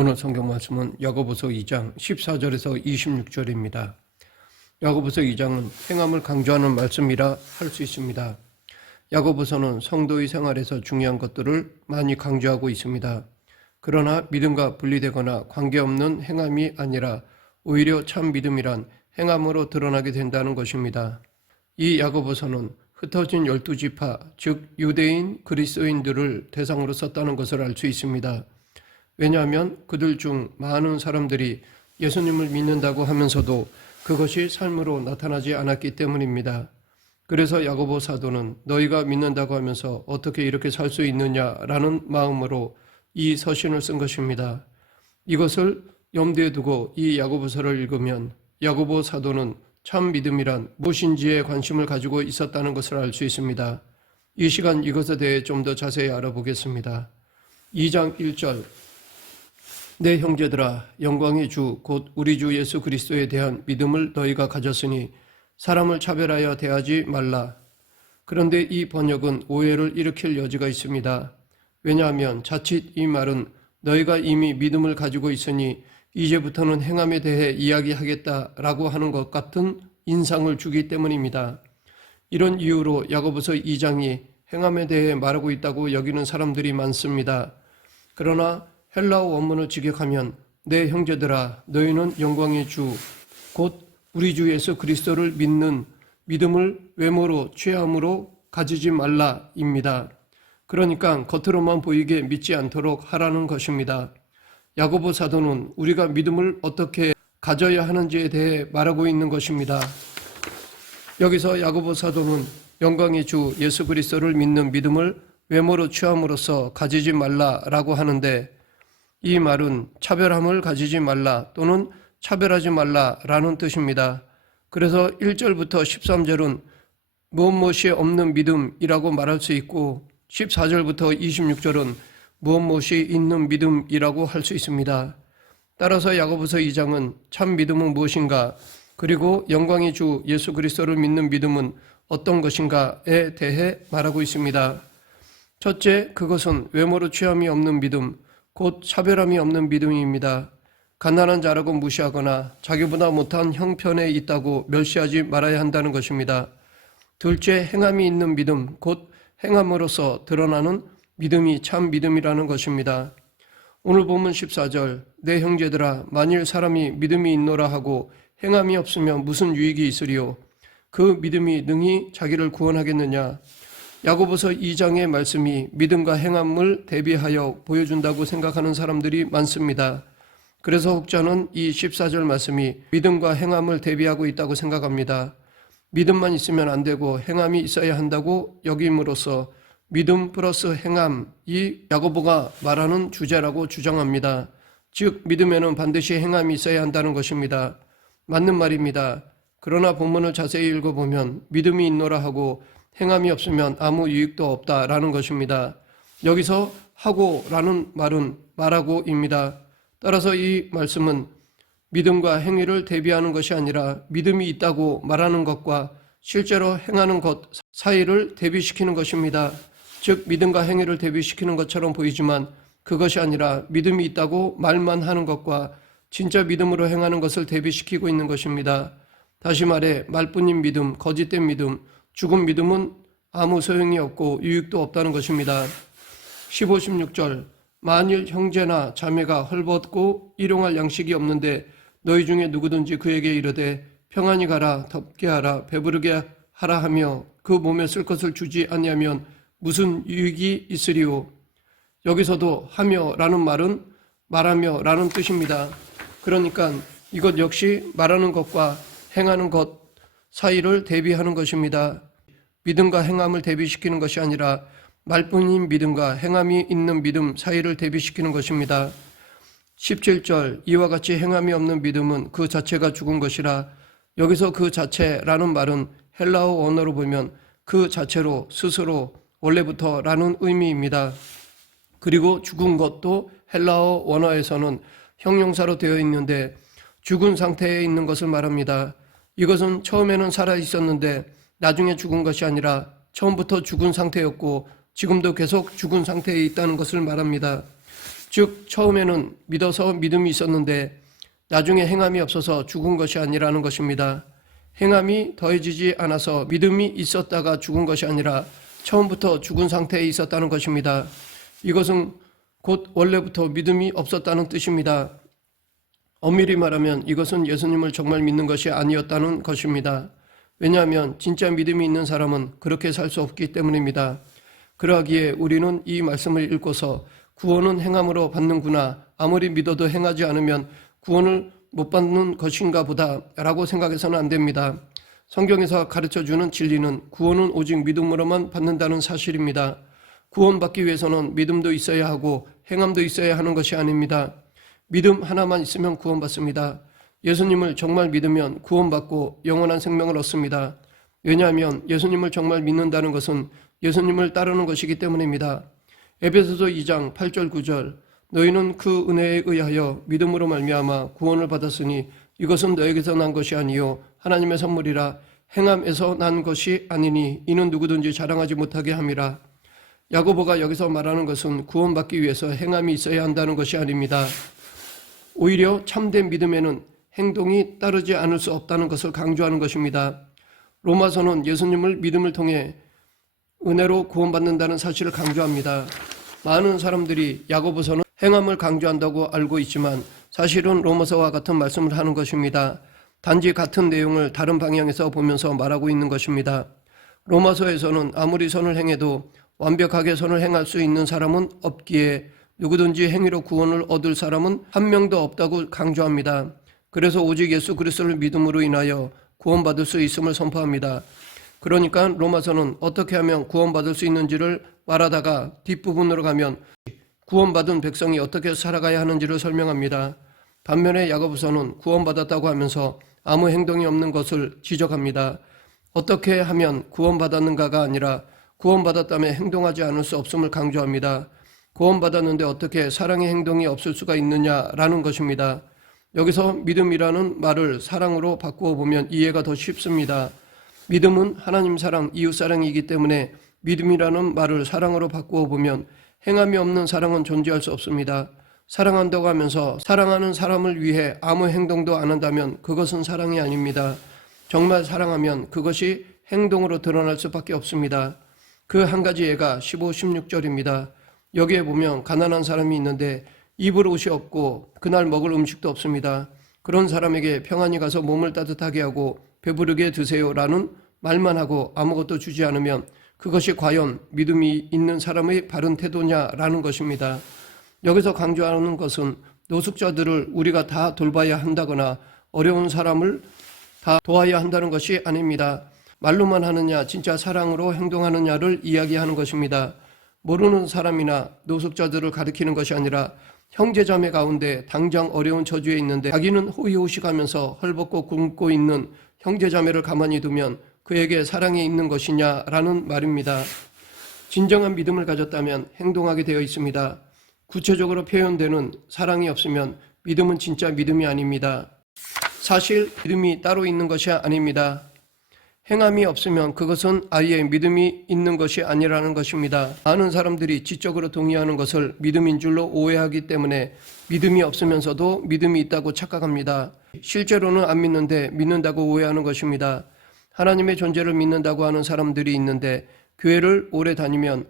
오늘 성경 말씀은 야고보서 2장 14절에서 26절입니다. 야고보서 2장은 행함을 강조하는 말씀이라 할 수 있습니다. 야고보서는 성도의 생활에서 중요한 것들을 많이 강조하고 있습니다. 그러나 믿음과 분리되거나 관계없는 행함이 아니라 오히려 참 믿음이란 행함으로 드러나게 된다는 것입니다. 이 야고보서는 흩어진 12지파, 즉 유대인 그리스도인들을 대상으로 썼다는 것을 알 수 있습니다. 왜냐하면 그들 중 많은 사람들이 예수님을 믿는다고 하면서도 그것이 삶으로 나타나지 않았기 때문입니다. 그래서 야고보 사도는 너희가 믿는다고 하면서 어떻게 이렇게 살 수 있느냐라는 마음으로 이 서신을 쓴 것입니다. 이것을 염두에 두고 이 야고보서를 읽으면 야고보 사도는 참 믿음이란 무엇인지에 관심을 가지고 있었다는 것을 알 수 있습니다. 이 시간 이것에 대해 좀 더 자세히 알아보겠습니다. 2장 1절 내 형제들아 영광의 주 곧 우리 주 예수 그리스도에 대한 믿음을 너희가 가졌으니 사람을 차별하여 대하지 말라. 그런데 이 번역은 오해를 일으킬 여지가 있습니다. 왜냐하면 자칫 이 말은 너희가 이미 믿음을 가지고 있으니 이제부터는 행함에 대해 이야기하겠다라고 하는 것 같은 인상을 주기 때문입니다. 이런 이유로 야고보서 2장이 행함에 대해 말하고 있다고 여기는 사람들이 많습니다. 그러나 헬라어 원문을 직역하면 내 형제들아 너희는 영광의 주 곧 우리 주 예수 그리스도를 믿는 믿음을 외모로 취함으로 가지지 말라입니다. 그러니까 겉으로만 보이게 믿지 않도록 하라는 것입니다. 야고보 사도는 우리가 믿음을 어떻게 가져야 하는지에 대해 말하고 있는 것입니다. 여기서 야고보 사도는 영광의 주 예수 그리스도를 믿는 믿음을 외모로 취함으로써 가지지 말라라고 하는데 이 말은 차별함을 가지지 말라 또는 차별하지 말라라는 뜻입니다. 그래서 1절부터 13절은 무엇이 없는 믿음이라고 말할 수 있고 14절부터 26절은 무엇이 있는 믿음이라고 할 수 있습니다. 따라서 야고보서 2장은 참 믿음은 무엇인가 그리고 영광의 주 예수 그리스도를 믿는 믿음은 어떤 것인가에 대해 말하고 있습니다. 첫째, 그것은 외모로 취함이 없는 믿음, 곧 차별함이 없는 믿음입니다. 가난한 자라고 무시하거나 자기보다 못한 형편에 있다고 멸시하지 말아야 한다는 것입니다. 둘째, 행함이 있는 믿음, 곧 행함으로써 드러나는 믿음이 참 믿음이라는 것입니다. 오늘 본문 14절 내 형제들아 만일 사람이 믿음이 있노라 하고 행함이 없으면 무슨 유익이 있으리요 그 믿음이 능히 자기를 구원하겠느냐. 야고보서 2장의 말씀이 믿음과 행함을 대비하여 보여준다고 생각하는 사람들이 많습니다. 그래서 혹자는 이 14절 말씀이 믿음과 행함을 대비하고 있다고 생각합니다. 믿음만 있으면 안 되고 행함이 있어야 한다고 여김으로써 믿음 플러스 행함이 야고보가 말하는 주제라고 주장합니다. 즉 믿음에는 반드시 행함이 있어야 한다는 것입니다. 맞는 말입니다. 그러나 본문을 자세히 읽어보면 믿음이 있노라 하고 행함이 없으면 아무 유익도 없다라는 것입니다. 여기서 하고라는 말은 말하고입니다. 따라서 이 말씀은 믿음과 행위를 대비하는 것이 아니라 믿음이 있다고 말하는 것과 실제로 행하는 것 사이를 대비시키는 것입니다. 즉 믿음과 행위를 대비시키는 것처럼 보이지만 그것이 아니라 믿음이 있다고 말만 하는 것과 진짜 믿음으로 행하는 것을 대비시키고 있는 것입니다. 다시 말해 말뿐인 믿음, 거짓된 믿음, 죽은 믿음은 아무 소용이 없고 유익도 없다는 것입니다. 15, 16절 만일 형제나 자매가 헐벗고 일용할 양식이 없는데 너희 중에 누구든지 그에게 이르되 평안히 가라 덥게 하라 배부르게 하라 하며 그 몸에 쓸 것을 주지 아니하면 무슨 유익이 있으리요. 여기서도 하며라는 말은 말하며라는 뜻입니다. 그러니까 이것 역시 말하는 것과 행하는 것 사이를 대비하는 것입니다. 믿음과 행함을 대비시키는 것이 아니라 말뿐인 믿음과 행함이 있는 믿음 사이를 대비시키는 것입니다. 17절 이와 같이 행함이 없는 믿음은 그 자체가 죽은 것이라. 여기서 그 자체라는 말은 헬라어 원어로 보면 그 자체로 스스로 원래부터라는 의미입니다. 그리고 죽은 것도 헬라어 원어에서는 형용사로 되어 있는데 죽은 상태에 있는 것을 말합니다. 이것은 처음에는 살아 있었는데 나중에 죽은 것이 아니라 처음부터 죽은 상태였고 지금도 계속 죽은 상태에 있다는 것을 말합니다. 즉 처음에는 믿어서 믿음이 있었는데 나중에 행함이 없어서 죽은 것이 아니라는 것입니다. 행함이 더해지지 않아서 믿음이 있었다가 죽은 것이 아니라 처음부터 죽은 상태에 있었다는 것입니다. 이것은 곧 원래부터 믿음이 없었다는 뜻입니다. 엄밀히 말하면 이것은 예수님을 정말 믿는 것이 아니었다는 것입니다. 왜냐하면 진짜 믿음이 있는 사람은 그렇게 살 수 없기 때문입니다. 그러하기에 우리는 이 말씀을 읽고서 구원은 행함으로 받는구나, 아무리 믿어도 행하지 않으면 구원을 못 받는 것인가 보다 라고 생각해서는 안 됩니다. 성경에서 가르쳐주는 진리는 구원은 오직 믿음으로만 받는다는 사실입니다. 구원받기 위해서는 믿음도 있어야 하고 행함도 있어야 하는 것이 아닙니다. 믿음 하나만 있으면 구원받습니다. 예수님을 정말 믿으면 구원받고 영원한 생명을 얻습니다. 왜냐하면 예수님을 정말 믿는다는 것은 예수님을 따르는 것이기 때문입니다. 에베소서 2장 8절 9절 너희는 그 은혜에 의하여 믿음으로 말미암아 구원을 받았으니 이것은 너에게서 난 것이 아니요 하나님의 선물이라 행함에서 난 것이 아니니 이는 누구든지 자랑하지 못하게 함이라. 야고보가 여기서 말하는 것은 구원받기 위해서 행함이 있어야 한다는 것이 아닙니다. 오히려 참된 믿음에는 행동이 따르지 않을 수 없다는 것을 강조하는 것입니다. 로마서는 예수님을 믿음을 통해 은혜로 구원받는다는 사실을 강조합니다. 많은 사람들이 야고보서는 행함을 강조한다고 알고 있지만 사실은 로마서와 같은 말씀을 하는 것입니다. 단지 같은 내용을 다른 방향에서 보면서 말하고 있는 것입니다. 로마서에서는 아무리 선을 행해도 완벽하게 선을 행할 수 있는 사람은 없기에 누구든지 행위로 구원을 얻을 사람은 한 명도 없다고 강조합니다. 그래서 오직 예수 그리스도를 믿음으로 인하여 구원받을 수 있음을 선포합니다. 그러니까 로마서는 어떻게 하면 구원받을 수 있는지를 말하다가 뒷부분으로 가면 구원받은 백성이 어떻게 살아가야 하는지를 설명합니다. 반면에 야고보서는 구원받았다고 하면서 아무 행동이 없는 것을 지적합니다. 어떻게 하면 구원받았는가가 아니라 구원받았다며 행동하지 않을 수 없음을 강조합니다. 구원받았는데 어떻게 사랑의 행동이 없을 수가 있느냐라는 것입니다. 여기서 믿음이라는 말을 사랑으로 바꾸어 보면 이해가 더 쉽습니다. 믿음은 하나님 사랑, 이웃 사랑이기 때문에 믿음이라는 말을 사랑으로 바꾸어 보면 행함이 없는 사랑은 존재할 수 없습니다. 사랑한다고 하면서 사랑하는 사람을 위해 아무 행동도 안 한다면 그것은 사랑이 아닙니다. 정말 사랑하면 그것이 행동으로 드러날 수밖에 없습니다. 그 한 가지 예가 15, 16절입니다. 여기에 보면 가난한 사람이 있는데 입을 옷이 없고 그날 먹을 음식도 없습니다. 그런 사람에게 평안히 가서 몸을 따뜻하게 하고 배부르게 드세요라는 말만 하고 아무것도 주지 않으면 그것이 과연 믿음이 있는 사람의 바른 태도냐라는 것입니다. 여기서 강조하는 것은 노숙자들을 우리가 다 돌봐야 한다거나 어려운 사람을 다 도와야 한다는 것이 아닙니다. 말로만 하느냐 진짜 사랑으로 행동하느냐를 이야기하는 것입니다. 모르는 사람이나 노숙자들을 가리키는 것이 아니라 형제자매 가운데 당장 어려운 처지에 있는데 자기는 호의호식하면서 헐벗고 굶고 있는 형제자매를 가만히 두면 그에게 사랑이 있는 것이냐라는 말입니다. 진정한 믿음을 가졌다면 행동하게 되어 있습니다. 구체적으로 표현되는 사랑이 없으면 믿음은 진짜 믿음이 아닙니다. 사실 믿음이 따로 있는 것이 아닙니다. 행함이 없으면 그것은 아예 믿음이 있는 것이 아니라는 것입니다. 많은 사람들이 지적으로 동의하는 것을 믿음인 줄로 오해하기 때문에 믿음이 없으면서도 믿음이 있다고 착각합니다. 실제로는 안 믿는데 믿는다고 오해하는 것입니다. 하나님의 존재를 믿는다고 하는 사람들이 있는데 교회를 오래 다니면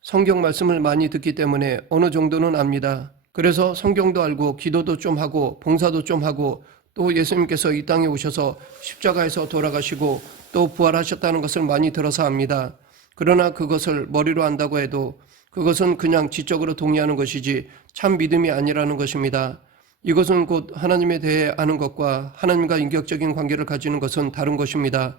성경 말씀을 많이 듣기 때문에 어느 정도는 압니다. 그래서 성경도 알고 기도도 좀 하고 봉사도 좀 하고 또 예수님께서 이 땅에 오셔서 십자가에서 돌아가시고 또 부활하셨다는 것을 많이 들어서 압니다. 그러나 그것을 머리로 안다고 해도 그것은 그냥 지적으로 동의하는 것이지 참 믿음이 아니라는 것입니다. 이것은 곧 하나님에 대해 아는 것과 하나님과 인격적인 관계를 가지는 것은 다른 것입니다.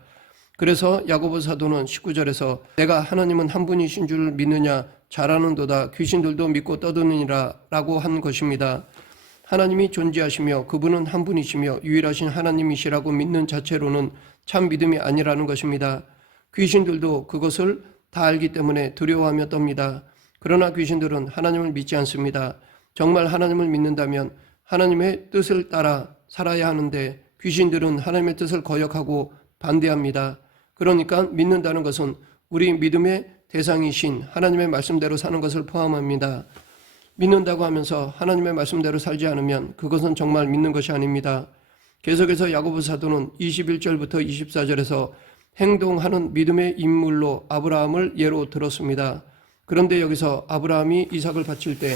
그래서 야고보 사도는 19절에서 내가 하나님은 한 분이신 줄 믿느냐 잘 아는도다 귀신들도 믿고 떠드느니라 라고 한 것입니다. 하나님이 존재하시며 그분은 한 분이시며 유일하신 하나님이시라고 믿는 자체로는 참 믿음이 아니라는 것입니다. 귀신들도 그것을 다 알기 때문에 두려워하며 떱니다. 그러나 귀신들은 하나님을 믿지 않습니다. 정말 하나님을 믿는다면 하나님의 뜻을 따라 살아야 하는데 귀신들은 하나님의 뜻을 거역하고 반대합니다. 그러니까 믿는다는 것은 우리 믿음의 대상이신 하나님의 말씀대로 사는 것을 포함합니다. 믿는다고 하면서 하나님의 말씀대로 살지 않으면 그것은 정말 믿는 것이 아닙니다. 계속해서 야고보 사도는 21절부터 24절에서 행동하는 믿음의 인물로 아브라함을 예로 들었습니다. 그런데 여기서 아브라함이 이삭을 바칠 때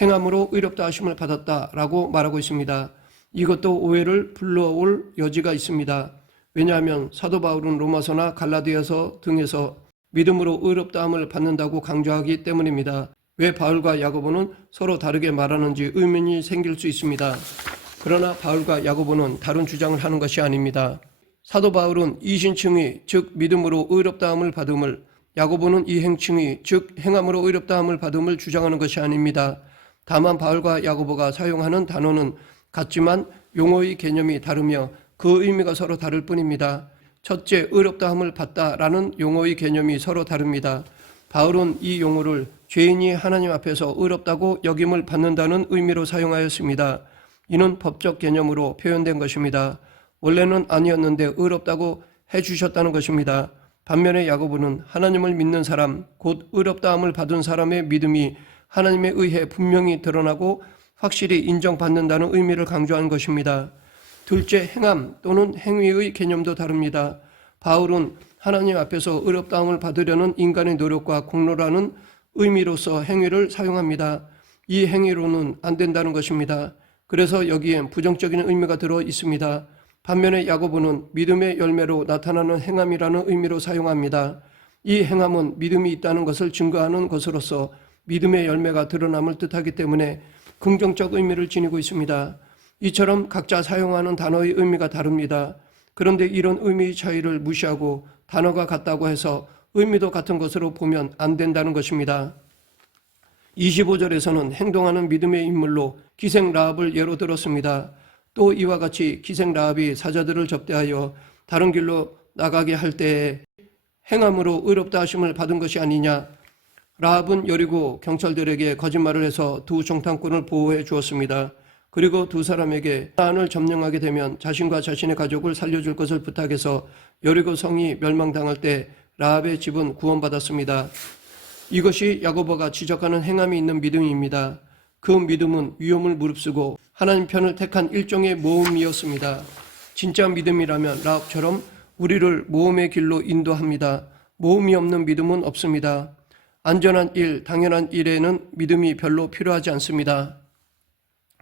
행함으로 의롭다 하심을 받았다라고 말하고 있습니다. 이것도 오해를 불러올 여지가 있습니다. 왜냐하면 사도 바울은 로마서나 갈라디아서 등에서 믿음으로 의롭다함을 받는다고 강조하기 때문입니다. 왜 바울과 야고보는 서로 다르게 말하는지 의문이 생길 수 있습니다. 그러나 바울과 야고보는 다른 주장을 하는 것이 아닙니다. 사도 바울은 이신칭의 즉 믿음으로 의롭다함을 받음을, 야고보는 이행칭의 즉 행함으로 의롭다함을 받음을 주장하는 것이 아닙니다. 다만 바울과 야고보가 사용하는 단어는 같지만 용어의 개념이 다르며 그 의미가 서로 다를 뿐입니다. 첫째, 의롭다함을 받다라는 용어의 개념이 서로 다릅니다. 바울은 이 용어를 죄인이 하나님 앞에서 의롭다고 여김을 받는다는 의미로 사용하였습니다. 이는 법적 개념으로 표현된 것입니다. 원래는 아니었는데 의롭다고 해주셨다는 것입니다. 반면에 야고보는 하나님을 믿는 사람, 곧 의롭다함을 받은 사람의 믿음이 하나님에 의해 분명히 드러나고 확실히 인정받는다는 의미를 강조한 것입니다. 둘째, 행함 또는 행위의 개념도 다릅니다. 바울은 하나님 앞에서 의롭다함을 받으려는 인간의 노력과 공로라는 의미로서 행위를 사용합니다. 이 행위로는 안 된다는 것입니다. 그래서 여기엔 부정적인 의미가 들어 있습니다. 반면에 야고보는 믿음의 열매로 나타나는 행함이라는 의미로 사용합니다. 이 행함은 믿음이 있다는 것을 증거하는 것으로서 믿음의 열매가 드러남을 뜻하기 때문에 긍정적 의미를 지니고 있습니다. 이처럼 각자 사용하는 단어의 의미가 다릅니다. 그런데 이런 의미의 차이를 무시하고 단어가 같다고 해서 의미도 같은 것으로 보면 안 된다는 것입니다. 25절에서는 행동하는 믿음의 인물로 기생 라합을 예로 들었습니다. 또 이와 같이 기생 라합이 사자들을 접대하여 다른 길로 나가게 할 때에 행함으로 의롭다 하심을 받은 것이 아니냐. 라합은 여리고 경찰들에게 거짓말을 해서 두 정탐꾼을 보호해 주었습니다. 그리고 두 사람에게 사안을 점령하게 되면 자신과 자신의 가족을 살려줄 것을 부탁해서 여리고 성이 멸망당할 때 라합의 집은 구원받았습니다. 이것이 야고보가 지적하는 행함이 있는 믿음입니다. 그 믿음은 위험을 무릅쓰고 하나님 편을 택한 일종의 모험이었습니다. 진짜 믿음이라면 라합처럼 우리를 모험의 길로 인도합니다. 모험이 없는 믿음은 없습니다. 안전한 일, 당연한 일에는 믿음이 별로 필요하지 않습니다.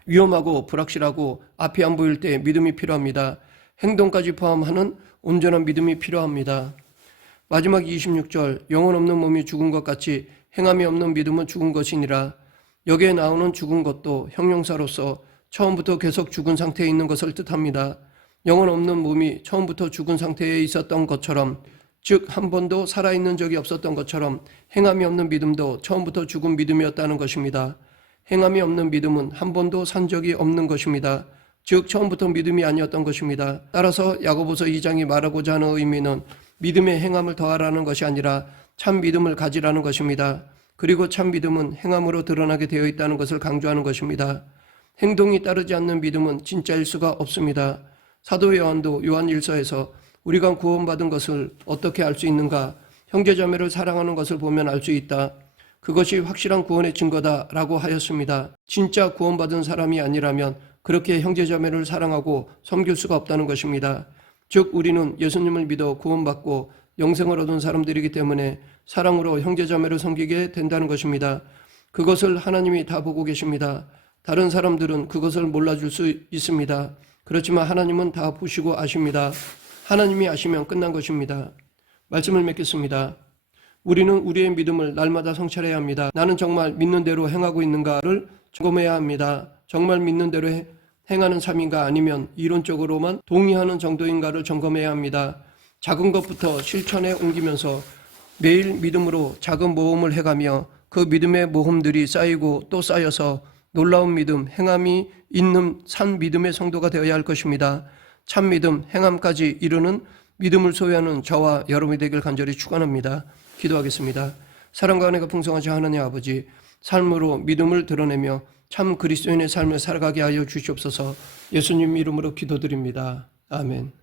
위험하고 불확실하고 앞이 안 보일 때 믿음이 필요합니다. 행동까지 포함하는 온전한 믿음이 필요합니다. 마지막 26절, 영혼 없는 몸이 죽은 것 같이 행함이 없는 믿음은 죽은 것이니라. 여기에 나오는 죽은 것도 형용사로서 처음부터 계속 죽은 상태에 있는 것을 뜻합니다. 영혼 없는 몸이 처음부터 죽은 상태에 있었던 것처럼, 즉 한 번도 살아있는 적이 없었던 것처럼 행함이 없는 믿음도 처음부터 죽은 믿음이었다는 것입니다. 행함이 없는 믿음은 한 번도 산 적이 없는 것입니다. 즉 처음부터 믿음이 아니었던 것입니다. 따라서 야고보서 2장이 말하고자 하는 의미는 믿음의 행함을 더하라는 것이 아니라 참 믿음을 가지라는 것입니다. 그리고 참 믿음은 행함으로 드러나게 되어 있다는 것을 강조하는 것입니다. 행동이 따르지 않는 믿음은 진짜일 수가 없습니다. 사도 요한도 요한 1서에서 우리가 구원받은 것을 어떻게 알 수 있는가? 형제자매를 사랑하는 것을 보면 알 수 있다. 그것이 확실한 구원의 증거다라고 하였습니다. 진짜 구원받은 사람이 아니라면 그렇게 형제자매를 사랑하고 섬길 수가 없다는 것입니다. 즉 우리는 예수님을 믿어 구원받고 영생을 얻은 사람들이기 때문에 사랑으로 형제자매를 섬기게 된다는 것입니다. 그것을 하나님이 다 보고 계십니다. 다른 사람들은 그것을 몰라줄 수 있습니다. 그렇지만 하나님은 다 보시고 아십니다. 하나님이 아시면 끝난 것입니다. 말씀을 맺겠습니다. 우리는 우리의 믿음을 날마다 성찰해야 합니다. 나는 정말 믿는 대로 행하고 있는가를 점검해야 합니다. 정말 믿는 대로 행하는 삶인가 아니면 이론적으로만 동의하는 정도인가를 점검해야 합니다. 작은 것부터 실천에 옮기면서 매일 믿음으로 작은 모험을 해가며 그 믿음의 모험들이 쌓이고 또 쌓여서 놀라운 믿음, 행함이 있는 산 믿음의 성도가 되어야 할 것입니다. 참 믿음, 행함까지 이루는 믿음을 소유하는 저와 여러분이 되길 간절히 축원합니다. 기도하겠습니다. 사랑과 은혜가 풍성하신 하나님 아버지, 삶으로 믿음을 드러내며 참 그리스도인의 삶을 살아가게 하여 주시옵소서. 예수님 이름으로 기도드립니다. 아멘.